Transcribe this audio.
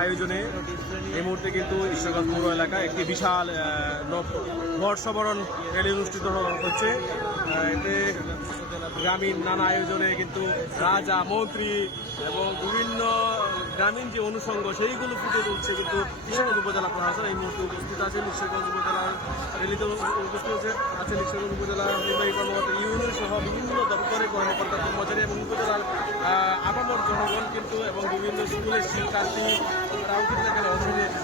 আয়োজনে এই মুহূর্তে কিন্তু ঈশ্বরগঞ্জ পৌর এলাকায় একটি বিশাল বর্ষবরণ র্যালি অনুষ্ঠিত হচ্ছে। এতে গ্রামীণ নানা আয়োজনে কিন্তু রাজা, মন্ত্রী এবং বিভিন্ন গ্রামীণ যে অনুষঙ্গ সেইগুলো ফুটে তুলছে। কিন্তু ঈশ্বরগঞ্জ উপজেলা প্রশাসন এই মুহূর্তে উপস্থিত আছেন। ঈশ্বরগঞ্জ উপজেলার র্যালিতে উপস্থিত আছেন ঈশ্বরগঞ্জ উপজেলা নির্বাহী কর্মকর্তা, ইউনিয়ন সহ বিভিন্ন দপ্তরের কর্মকর্তা কর্মচারী এবং উপজেলার আপামর জনগণ কিন্তু এবং বিভিন্ন স্কুলের শিক্ষার্থীরাও কিন্তু এখানে অংশ নিয়েছে।